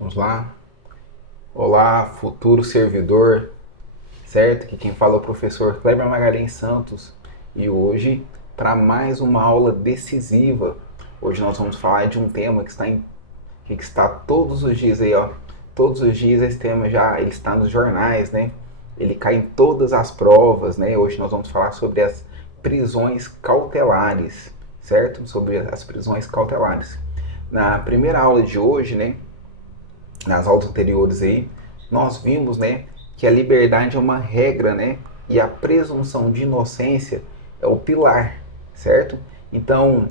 Vamos lá. Olá, futuro servidor, certo? Aqui quem fala é o professor Kleber Magalhães Santos e hoje para mais uma aula decisiva. Hoje nós vamos falar de um tema que está todos os dias aí, ó. Todos os dias esse tema já ele está nos jornais, né? Ele cai em todas as provas, né? Hoje nós vamos falar sobre as prisões cautelares, certo? Sobre as prisões cautelares. Na primeira aula de hoje, né? Nas aulas anteriores aí, nós vimos, né, que a liberdade é uma regra, né, e a presunção de inocência é o pilar, certo? Então,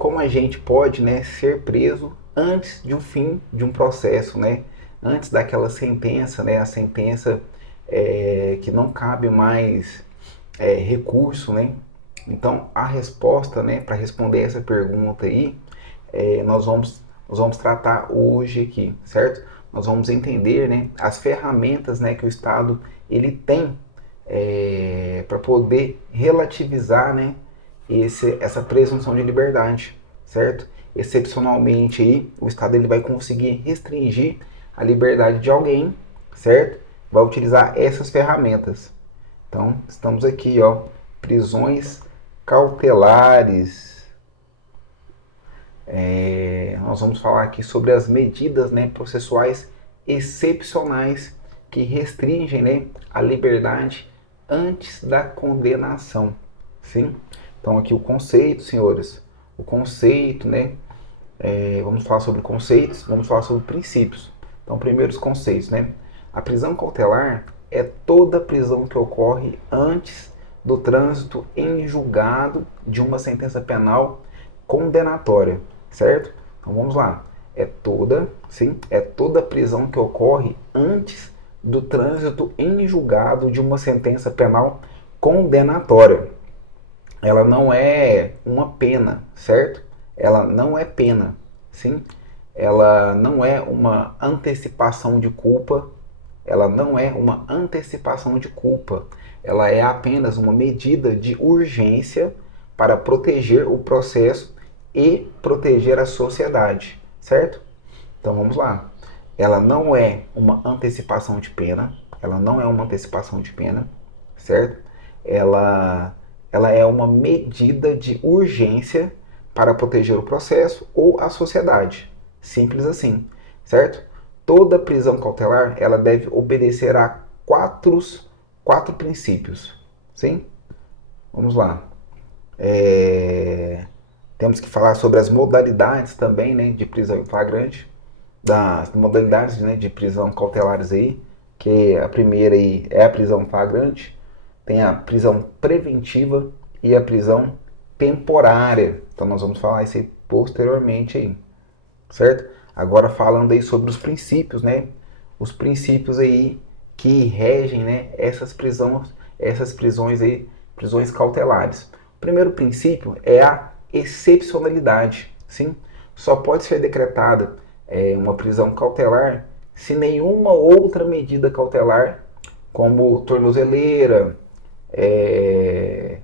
como a gente pode, né, ser preso antes de um fim de um processo, né, antes daquela sentença, né, a sentença que não cabe mais recurso, né? Então, a resposta, né, para responder essa pergunta aí, nós vamos tratar hoje aqui, certo? Nós vamos entender, né, as ferramentas, né, que o Estado ele tem para poder relativizar, né, essa presunção de liberdade, certo? Excepcionalmente aí, o Estado ele vai conseguir restringir a liberdade de alguém, certo? Vai utilizar essas ferramentas. Então, estamos aqui, ó, prisões cautelares. Nós vamos falar aqui sobre as medidas, né, processuais excepcionais que restringem, né, a liberdade antes da condenação. Sim? Então, aqui o conceito, senhores. O conceito, né? Vamos falar sobre conceitos, vamos falar sobre princípios. Então, primeiro os conceitos, né? A prisão cautelar é toda prisão que ocorre antes do trânsito em julgado de uma sentença penal condenatória, certo? Então vamos lá. É toda prisão que ocorre antes do trânsito em julgado de uma sentença penal condenatória. Ela não é uma pena, certo? Ela não é pena, sim? Ela não é uma antecipação de culpa, ela não é uma antecipação de culpa, ela é apenas uma medida de urgência para proteger o processo e proteger a sociedade, certo? Então vamos lá. Ela não é uma antecipação de pena, ela não é uma antecipação de pena, certo? Ela, ela é uma medida de urgência para proteger o processo ou a sociedade. Simples assim, certo? Toda prisão cautelar ela deve obedecer a quatro princípios. Sim? Vamos lá. Temos que falar sobre as modalidades também, né, de prisão em flagrante, das modalidades, né, de prisão cautelares aí, que a primeira aí é a prisão em flagrante, tem a prisão preventiva e a prisão temporária. Então nós vamos falar isso aí posteriormente aí, certo? Agora falando aí sobre os princípios, né? Os princípios aí que regem, né, essas prisões aí, prisões cautelares. O primeiro princípio é a excepcionalidade, sim? Só pode ser decretada uma prisão cautelar se nenhuma outra medida cautelar, como tornozeleira, é,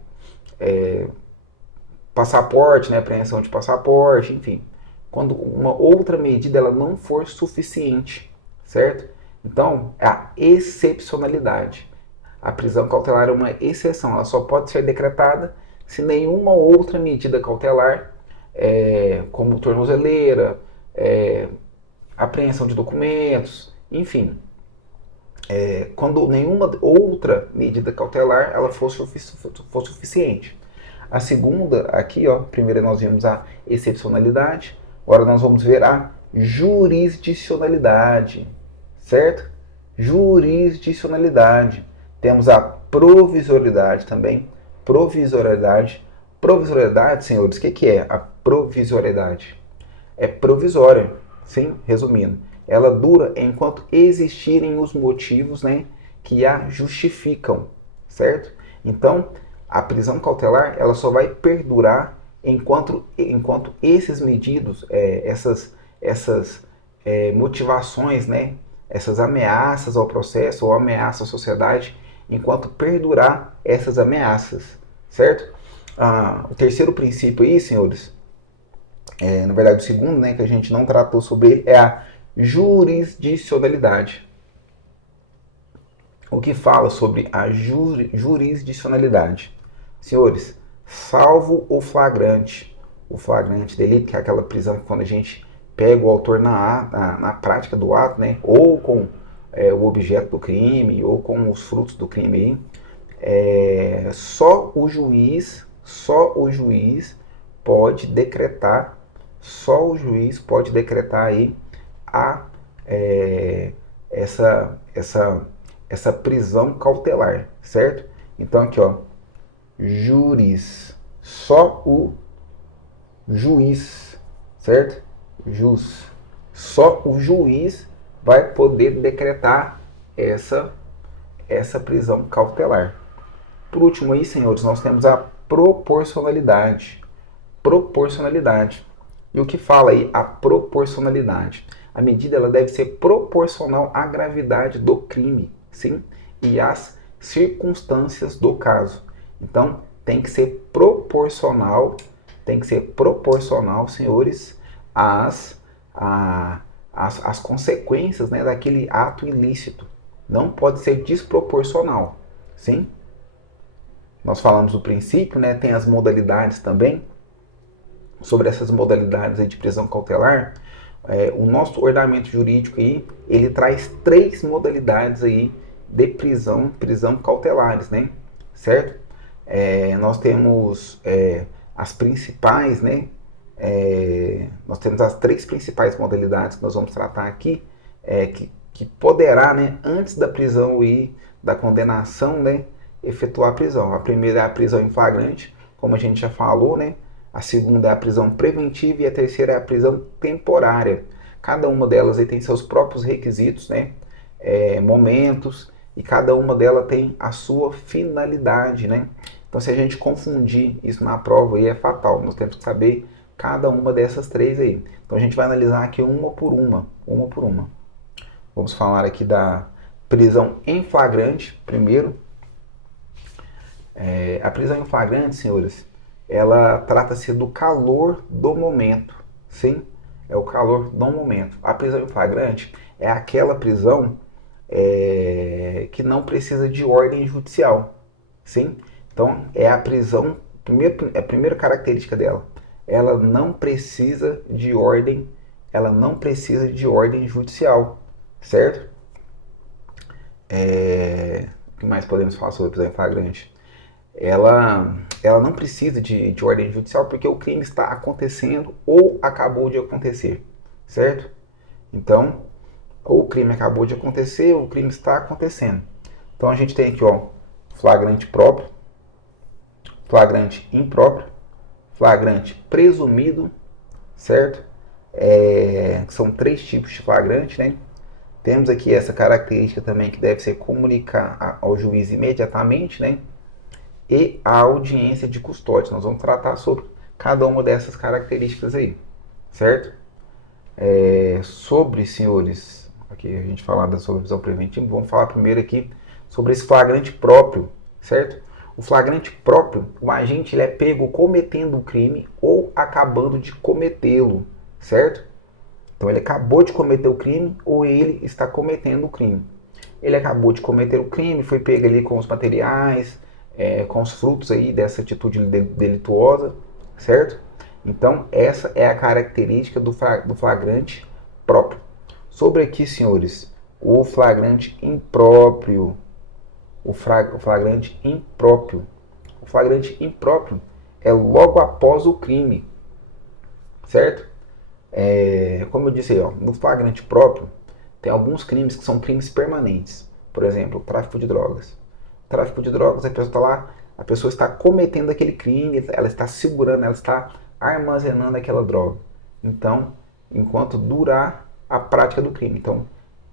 passaporte, né, apreensão de passaporte, enfim, quando uma outra medida ela não for suficiente, certo? Então, é a excepcionalidade. A prisão cautelar é uma exceção, ela só pode ser decretada se nenhuma outra medida cautelar, como tornozeleira, apreensão de documentos, enfim, quando nenhuma outra medida cautelar ela for suficiente. A segunda, aqui, ó, primeiro nós vimos a excepcionalidade, agora nós vamos ver a jurisdicionalidade, certo? Jurisdicionalidade. Temos a provisoriedade também. Provisoriedade. Provisoriedade, senhores, o que é a provisoriedade? É provisória, sim, resumindo. Ela dura enquanto existirem os motivos, né, que a justificam, certo? Então, a prisão cautelar ela só vai perdurar enquanto esses medidos, essas motivações, né, essas ameaças ao processo ou ameaças à sociedade, enquanto perdurar essas ameaças, certo? O terceiro princípio aí, senhores, na verdade o segundo, né, que a gente não tratou sobre ele, é a jurisdicionalidade. O que fala sobre a jurisdicionalidade? Senhores, salvo o flagrante delito, que é aquela prisão que quando a gente pega o autor na prática do ato, né, ou com o objeto do crime, ou com os frutos do crime, só o juiz pode decretar, aí essa prisão cautelar, certo? Então aqui, ó, só o juiz, certo? Só o juiz vai poder decretar essa prisão cautelar. Por último aí, senhores, nós temos a proporcionalidade. E o que fala aí a proporcionalidade? A medida ela deve ser proporcional à gravidade do crime, sim, e às circunstâncias do caso. Então, tem que ser proporcional, senhores, às consequências, né, daquele ato ilícito. Não pode ser desproporcional, sim? Nós falamos do princípio, né, tem as modalidades também. Sobre essas modalidades aí de prisão cautelar, o nosso ordenamento jurídico aí, ele traz 3 modalidades aí de prisão cautelares, né? Certo? Nós temos as principais, né? Nós temos as 3 principais modalidades que nós vamos tratar aqui, que poderá, né, antes da prisão e da condenação, né, efetuar a prisão. A primeira é a prisão em flagrante, como a gente já falou, né? A segunda é a prisão preventiva e a terceira é a prisão temporária. Cada uma delas aí tem seus próprios requisitos, né? Momentos, e cada uma delas tem a sua finalidade, né? Então, se a gente confundir isso na prova, aí é fatal. Nós temos que saber cada uma dessas 3 aí. Então, a gente vai analisar aqui uma por uma. Vamos falar aqui da prisão em flagrante primeiro. A prisão em flagrante, senhores, ela trata-se do calor do momento, sim? É o calor do momento. A prisão em flagrante é aquela prisão que não precisa de ordem judicial, sim? Então, é a prisão, a primeira característica dela, ela não precisa de ordem judicial, certo? O que mais podemos falar sobre a prisão em flagrante? Ela não precisa de ordem judicial porque o crime está acontecendo ou acabou de acontecer, certo? Então, ou o crime acabou de acontecer ou o crime está acontecendo. Então a gente tem aqui, ó, flagrante próprio, flagrante impróprio, flagrante presumido, certo? São 3 tipos de flagrante, né? Temos aqui essa característica também que deve ser comunicar ao juiz imediatamente, né? E a audiência de custódia. Nós vamos tratar sobre cada uma dessas características aí, certo? Sobre, senhores, aqui a gente falar da sobrevisão preventiva, vamos falar primeiro aqui sobre esse flagrante próprio, certo? O flagrante próprio, o agente ele é pego cometendo o crime ou acabando de cometê-lo, certo? Então ele acabou de cometer o crime ou ele está cometendo o crime. Ele acabou de cometer o crime, foi pego ali com os materiais, com os frutos aí dessa atitude delituosa, certo? Então essa é a característica do flagrante próprio. Sobre aqui, senhores, o flagrante impróprio. O flagrante impróprio. O flagrante impróprio é logo após o crime, certo? Como eu disse aí, ó, no flagrante próprio, tem alguns crimes que são crimes permanentes. Por exemplo, o tráfico de drogas. Tráfico de drogas, a pessoa está lá, a pessoa está cometendo aquele crime, ela está segurando, ela está armazenando aquela droga. Então, enquanto durar a prática do crime. Então,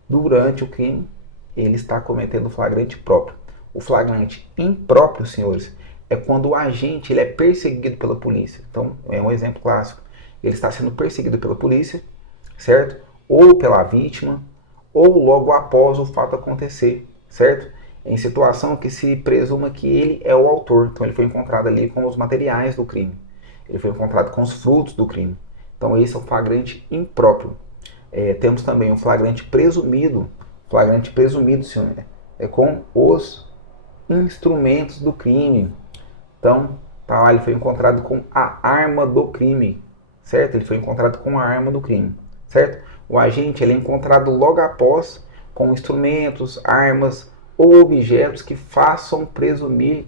durante o crime, ele está cometendo o flagrante próprio. O flagrante impróprio, senhores, é quando o agente ele é perseguido pela polícia. Então, é um exemplo clássico. Ele está sendo perseguido pela polícia, certo? Ou pela vítima, ou logo após o fato acontecer, certo? Em situação que se presuma que ele é o autor. Então, ele foi encontrado ali com os materiais do crime. Ele foi encontrado com os frutos do crime. Então, esse é o flagrante impróprio. Temos também o flagrante presumido. Flagrante presumido, senhor, é com os instrumentos do crime. Então, tá lá, ele foi encontrado com a arma do crime, certo? Ele foi encontrado com a arma do crime, certo? O agente ele é encontrado logo após com instrumentos, armas ou objetos que façam presumir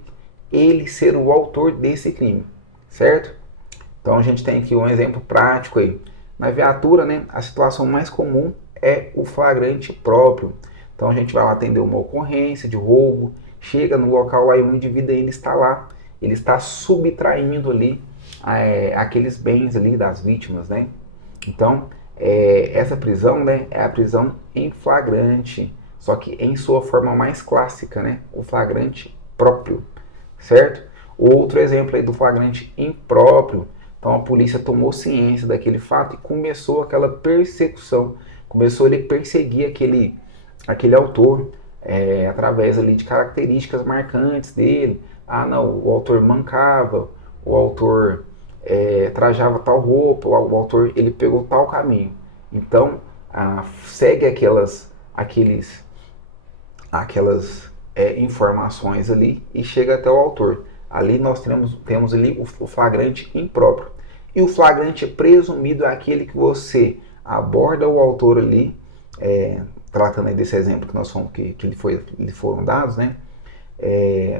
ele ser o autor desse crime, certo? Então a gente tem aqui um exemplo prático aí. Na viatura, né, a situação mais comum é o flagrante próprio. Então a gente vai lá atender uma ocorrência de roubo, chega no local lá e o indivíduo ainda está lá, ele está subtraindo ali aqueles bens ali das vítimas, né? Então essa prisão, né, é a prisão em flagrante, só que em sua forma mais clássica, né, o flagrante próprio, certo? O outro exemplo aí do flagrante impróprio. Então a polícia tomou ciência daquele fato e começou aquela persecução, começou ele a perseguir aquele autor através ali de características marcantes dele. Ah, não, o autor mancava, o autor trajava tal roupa, o autor ele pegou tal caminho. Então segue aquelas informações ali e chega até o autor. Ali nós temos ali o flagrante impróprio. E o flagrante presumido é aquele que você aborda o autor ali, tratando aí desse exemplo que nós fomos, que lhe foram dados, né?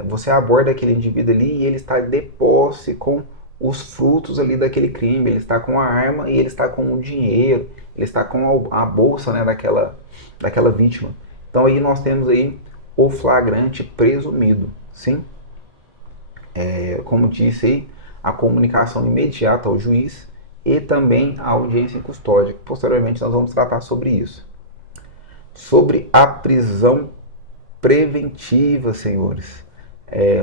Você aborda aquele indivíduo ali e ele está de posse com os frutos ali daquele crime, ele está com a arma e ele está com o dinheiro, ele está com a bolsa, né, daquela vítima. Então aí nós temos aí o flagrante presumido, sim? Como disse aí, a comunicação imediata ao juiz e também a audiência em custódia. Posteriormente nós vamos tratar sobre isso. Sobre a prisão preventiva, senhores.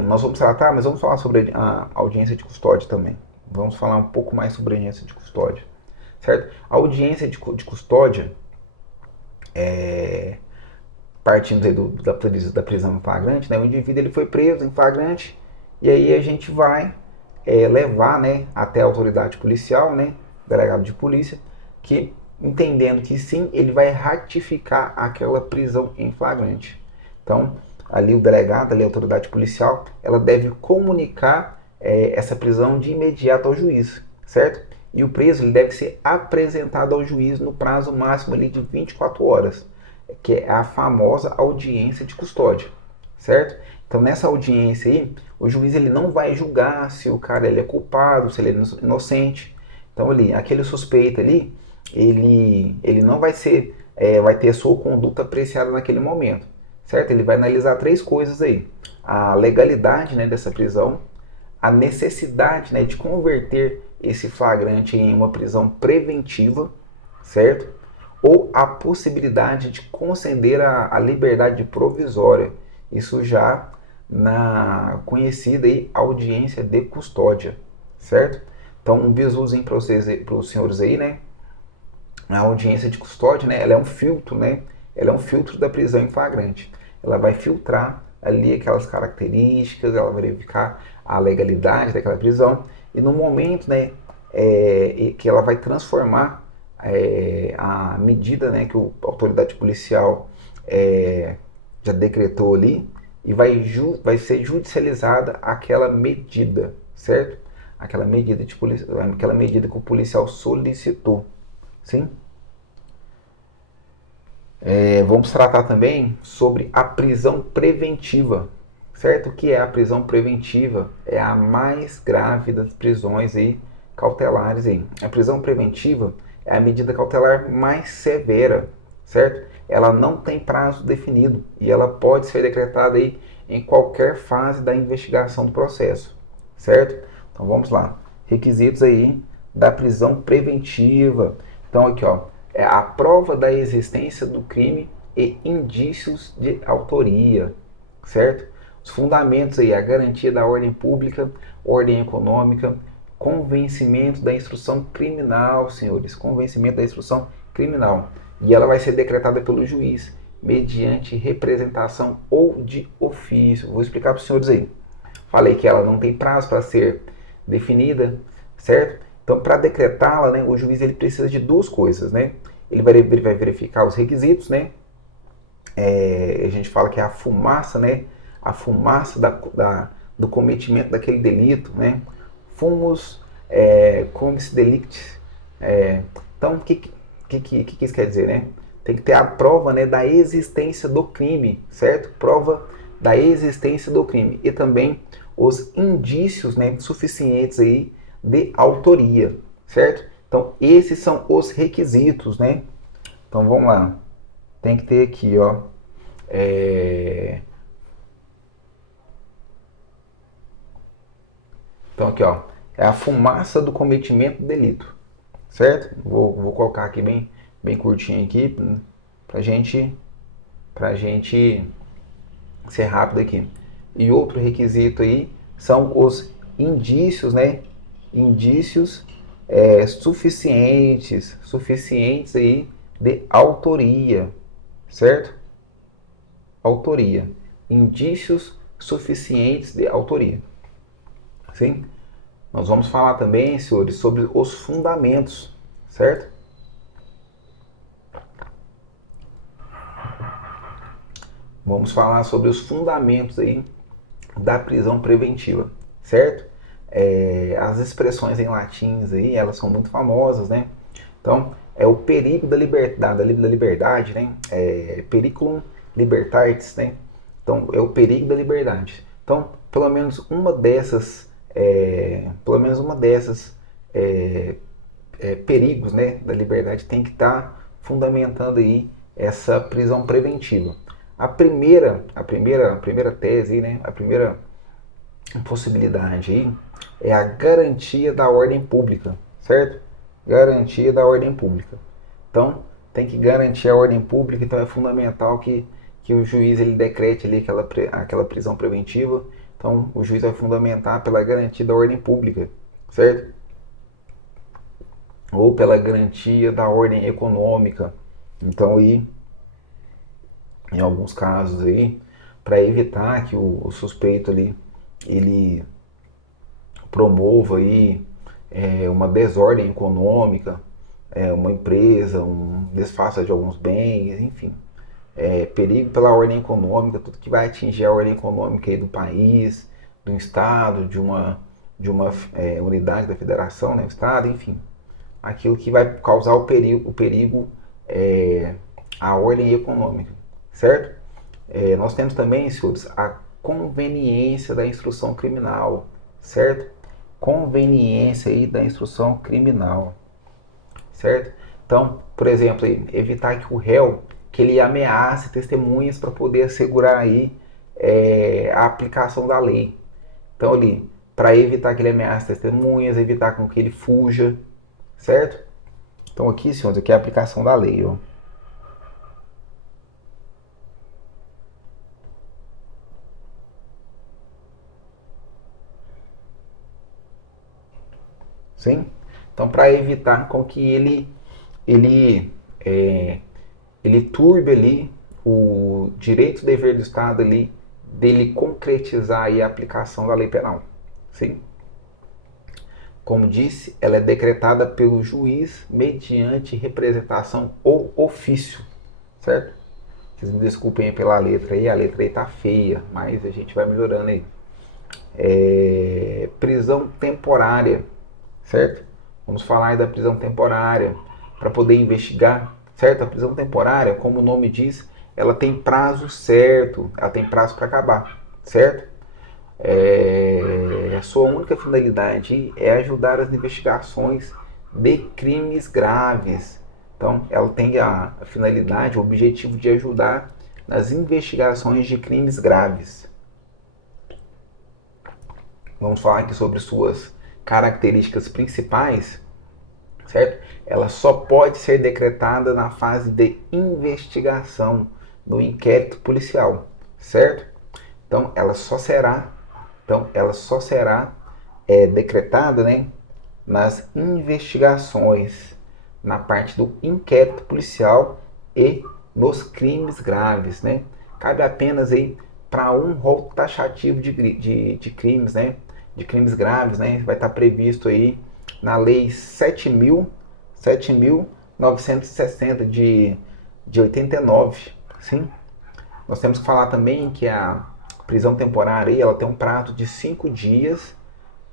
Nós vamos tratar, mas vamos falar sobre a audiência de custódia também. Vamos falar um pouco mais sobre a audiência de custódia, certo? A audiência de custódia, partindo aí da prisão em flagrante, né? O indivíduo ele foi preso em flagrante e aí a gente vai levar, né, até a autoridade policial, né, delegado de polícia, que entendendo que sim, ele vai ratificar aquela prisão em flagrante. Então, ali o delegado, ali a autoridade policial, ela deve comunicar essa prisão de imediato ao juiz, certo? E o preso ele deve ser apresentado ao juiz no prazo máximo ali de 24 horas, que é a famosa audiência de custódia, certo? Então nessa audiência aí, o juiz ele não vai julgar se o cara ele é culpado, se ele é inocente. Então ali, aquele suspeito ali, ele não vai ser, vai ter a sua conduta apreciada naquele momento, certo? Ele vai analisar três coisas aí: a legalidade, né, dessa prisão, a necessidade, né, de converter esse flagrante em uma prisão preventiva, certo? Ou a possibilidade de conceder a liberdade provisória. Isso já na conhecida aí, audiência de custódia, certo? Então, um bisuzinho para os senhores aí, né? A audiência de custódia, né? Ela é um filtro, né? Ela é um filtro da prisão em flagrante. Ela vai filtrar ali aquelas características, ela vai verificar a legalidade daquela prisão e no momento, né, que ela vai transformar a medida, né, que a autoridade policial já decretou ali, e vai ser judicializada aquela medida, certo? Aquela medida que o policial solicitou, sim? Vamos tratar também sobre a prisão preventiva, certo? O que é a prisão preventiva? É a mais grave das prisões aí, cautelares aí. A prisão preventiva é a medida cautelar mais severa, certo? Ela não tem prazo definido e ela pode ser decretada aí em qualquer fase da investigação do processo, certo? Então vamos lá. Requisitos aí da prisão preventiva. Então aqui, ó, é a prova da existência do crime e indícios de autoria, certo? Os fundamentos aí, a garantia da ordem pública, ordem econômica, convencimento da instrução criminal, senhores, convencimento da instrução criminal. E ela vai ser decretada pelo juiz, mediante representação ou de ofício. Vou explicar para os senhores aí. Falei que ela não tem prazo para ser definida, certo? Então, para decretá-la, né, o juiz ele precisa de duas coisas, né? ele vai verificar os requisitos, né? A gente fala que é a fumaça, né? A fumaça do cometimento daquele delito, né? Fumus comis delicti. Então, que isso quer dizer, né? Tem que ter a prova, né, da existência do crime, certo? Prova da existência do crime. E também os indícios, né, suficientes aí de autoria, certo? Então, esses são os requisitos, né? Então, vamos lá. Tem que ter aqui, ó. Então, aqui, ó. É a fumaça do cometimento do delito, certo? Vou colocar aqui bem curtinho aqui pra gente ser rápido aqui. E outro requisito aí são os indícios, né? Indícios suficientes aí de autoria, certo? Autoria. Indícios suficientes de autoria. Sim? Nós vamos falar também, senhores, sobre os fundamentos, certo? Vamos falar sobre os fundamentos aí da prisão preventiva, certo? As expressões em latins aí, elas são muito famosas, né? Então, é o perigo da liberdade, né? Periculum libertatis, né? Então, é o perigo da liberdade. Então, pelo menos uma dessas perigos, né, da liberdade tem que estar fundamentando aí essa prisão preventiva. A primeira tese, né, a primeira possibilidade aí é a garantia da ordem pública, certo? Garantia da ordem pública. Então, tem que garantir a ordem pública, então é fundamental que o juiz ele decrete ali aquela prisão preventiva. Então, o juiz vai fundamentar pela garantia da ordem pública, certo? Ou pela garantia da ordem econômica. Então, aí, em alguns casos aí, para evitar que o suspeito ali ele promova aí uma desordem econômica, uma empresa, um desfaça de alguns bens, enfim. Perigo pela ordem econômica, tudo que vai atingir a ordem econômica aí do país, do estado, de uma unidade da federação, né, o estado, enfim. Aquilo que vai causar o perigo à ordem econômica, certo? Nós temos também, senhores, a conveniência da instrução criminal, certo? Conveniência aí da instrução criminal, certo? Então, por exemplo, aí, evitar que o réu que ele ameace testemunhas para poder assegurar aí a aplicação da lei. Então, ali, para evitar que ele ameace testemunhas, evitar com que ele fuja, certo? Então, aqui, senhores, aqui é a aplicação da lei, ó. Sim? Então, para evitar com que ele é, ele turbe ali o direito e dever do Estado ali dele concretizar aí a aplicação da lei penal. Sim? Como disse, ela é decretada pelo juiz mediante representação ou ofício, certo? Vocês me desculpem aí pela letra aí, a letra aí tá feia, mas a gente vai melhorando aí. Prisão temporária, certo? Vamos falar aí da prisão temporária para poder investigar, certo? A prisão temporária, como o nome diz, ela tem prazo certo, ela tem prazo para acabar, certo? A sua única finalidade é ajudar as investigações de crimes graves. Então, ela tem a finalidade, o objetivo de ajudar nas investigações de crimes graves. Vamos falar aqui sobre suas características principais, certo? Ela só pode ser decretada na fase de investigação, no inquérito policial, certo? Então, ela só será decretada, né, nas investigações, na parte do inquérito policial e nos crimes graves, né? Cabe apenas aí para um rol taxativo de crimes, né? De crimes graves, né? Vai estar previsto aí na Lei 7.000 960 de 89, sim? Nós temos que falar também que a prisão temporária aí, ela tem um prazo de 5 dias,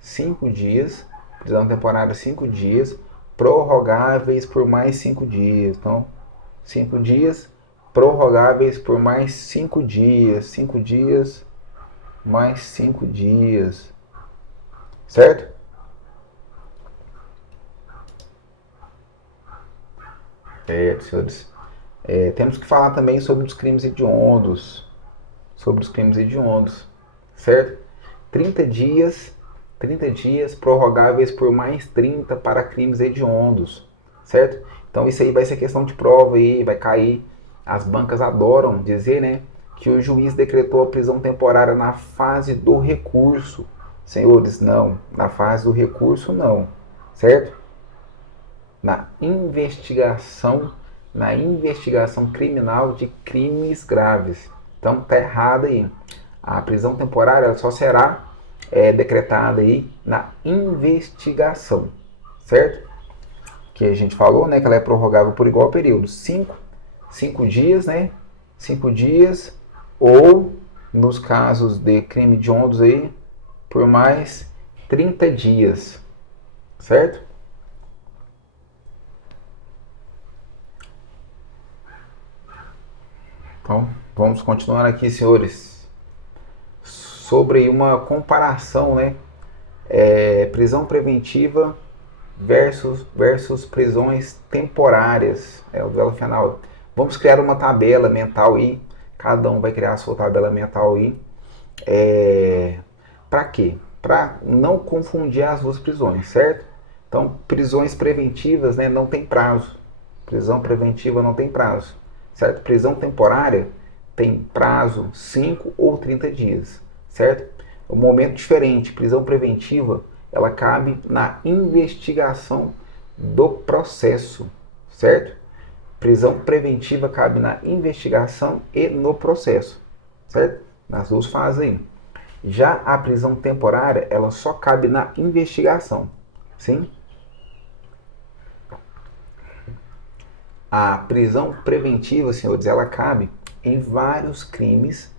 5 dias, prisão temporária 5 dias, prorrogáveis por mais 5 dias. Então, 5 dias, prorrogáveis por mais 5 dias, 5 dias, mais 5 dias, certo? Senhores. Temos que falar também sobre os crimes hediondos, certo? 30 dias, 30 dias prorrogáveis por mais 30 para crimes hediondos, certo? Então isso aí vai ser questão de prova aí, vai cair. As bancas adoram dizer, né, que o juiz decretou a prisão temporária na fase do recurso. Senhores, não, na fase do recurso não, certo? Na investigação criminal de crimes graves. Então tá errado aí. A prisão temporária só será decretada aí na investigação, certo? Que a gente falou, né, que ela é prorrogável por igual período, 5 dias, né? 5 dias ou nos casos de crime hediondos aí por mais 30 dias, certo? Então, vamos continuar aqui, senhores, sobre uma comparação, né? Prisão preventiva versus prisões temporárias. É o duelo final. Vamos criar uma tabela mental aí. Cada um vai criar a sua tabela mental aí. Para quê? Para não confundir as duas prisões, certo? Então, prisões preventivas, né, não tem prazo. Prisão preventiva não tem prazo, certo? Prisão temporária tem prazo 5 ou 30 dias, certo? Um momento diferente. Prisão preventiva, ela cabe na investigação do processo, certo? Prisão preventiva cabe na investigação e no processo, certo? Nas duas fases aí. Já a prisão temporária, ela só cabe na investigação, sim? A prisão preventiva, senhores, ela cabe em vários crimes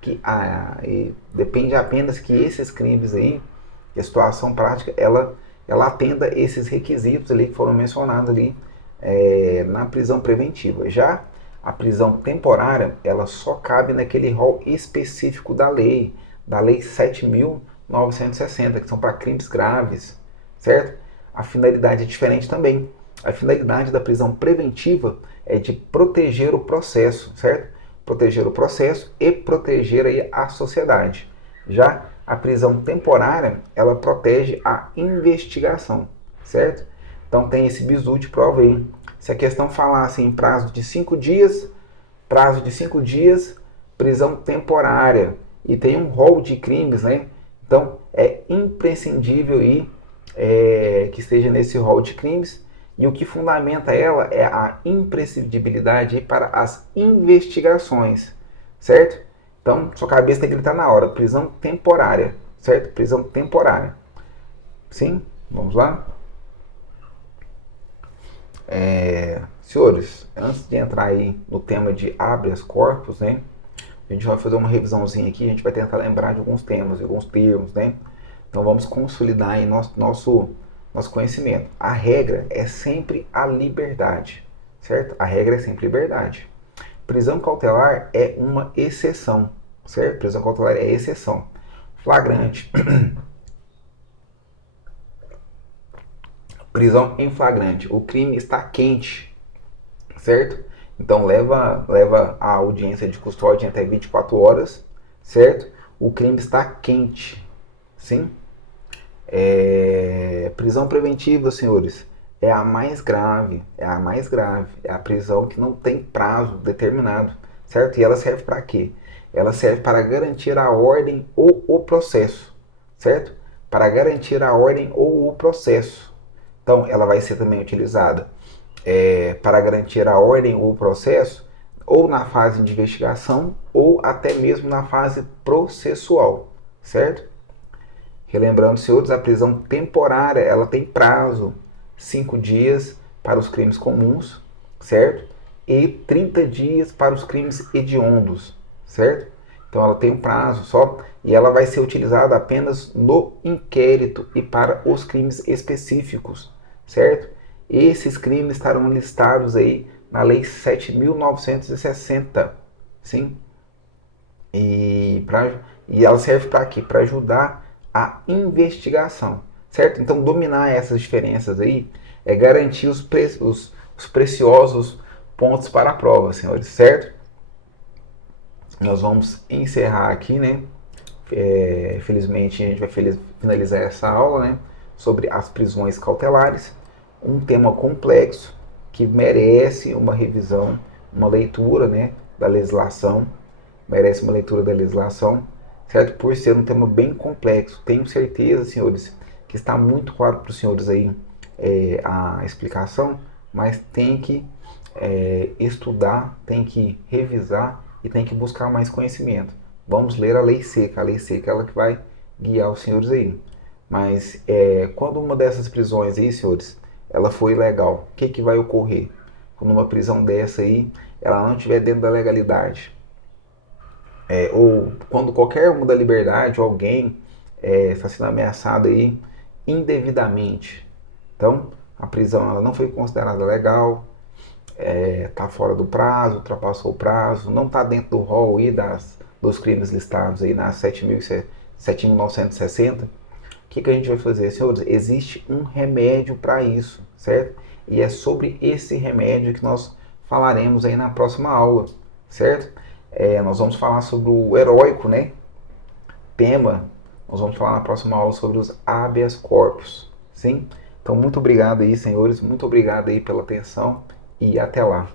que depende apenas que esses crimes aí, a situação prática, ela atenda esses requisitos ali que foram mencionados ali na prisão preventiva. Já a prisão temporária, ela só cabe naquele rol específico da lei 7.960, que são para crimes graves, certo? A finalidade é diferente também. A finalidade da prisão preventiva é de proteger o processo, certo? Proteger o processo e proteger aí a sociedade. Já a prisão temporária, ela protege a investigação, certo? Então tem esse bizu de prova aí. Se a questão falasse em prazo de 5 dias, prisão temporária. E tem um rol de crimes, né? Então é imprescindível aí, que esteja nesse rol de crimes. E o que fundamenta ela é a imprescindibilidade para as investigações, certo? Então, sua cabeça tem que gritar na hora, prisão temporária, certo? Prisão temporária. Sim? Vamos lá? Senhores, antes de entrar aí no tema de habeas corpus, né? A gente vai fazer uma revisãozinha aqui, a gente vai tentar lembrar de alguns temas, alguns termos, né? Então vamos consolidar aí nosso conhecimento. A regra é sempre a liberdade, certo? A regra é sempre liberdade. Prisão cautelar é uma exceção, certo? Prisão cautelar é exceção. Flagrante. Prisão em flagrante. O crime está quente, certo? Então leva a audiência de custódia até 24 horas, certo? O crime está quente, sim? Prisão preventiva, senhores, é a mais grave, é a prisão que não tem prazo determinado, certo? E ela serve para quê? Ela serve para garantir a ordem ou o processo, certo? Para garantir a ordem ou o processo. Então, ela vai ser também utilizada para garantir a ordem ou o processo, ou na fase de investigação, ou até mesmo na fase processual, certo? Relembrando, senhores, a prisão temporária, ela tem prazo, 5 dias, para os crimes comuns, certo? E 30 dias para os crimes hediondos, certo? Então ela tem um prazo só e ela vai ser utilizada apenas no inquérito e para os crimes específicos, certo? Esses crimes estarão listados aí na Lei 7.960, sim? E, e ela serve para quê? Para ajudar a investigação, certo? Então, dominar essas diferenças aí é garantir os preciosos pontos para a prova, senhores, certo? Nós vamos encerrar aqui, né? Felizmente, a gente vai finalizar essa aula, né? Sobre as prisões cautelares, um tema complexo que merece uma revisão, uma leitura, né? Da legislação, merece uma leitura da legislação, certo? Por ser um tema bem complexo. Tenho certeza, senhores, que está muito claro para os senhores aí a explicação, mas tem que estudar, tem que revisar e tem que buscar mais conhecimento. Vamos ler a lei seca. A lei seca é ela que vai guiar os senhores aí. Mas quando uma dessas prisões aí, senhores, ela for ilegal, o que vai ocorrer? Quando uma prisão dessa aí, ela não estiver dentro da legalidade, ou quando qualquer uma da liberdade, alguém está sendo ameaçado aí indevidamente. Então, a prisão ela não foi considerada legal, está fora do prazo, ultrapassou o prazo, não está dentro do rol aí dos crimes listados aí na 7.960. O que a gente vai fazer, senhores? Existe um remédio para isso, certo? E é sobre esse remédio que nós falaremos aí na próxima aula, certo? Nós vamos falar sobre o heróico, né? Tema. Nós vamos falar na próxima aula sobre os habeas corpus, sim? Então, muito obrigado aí, senhores. Muito obrigado aí pela atenção e até lá.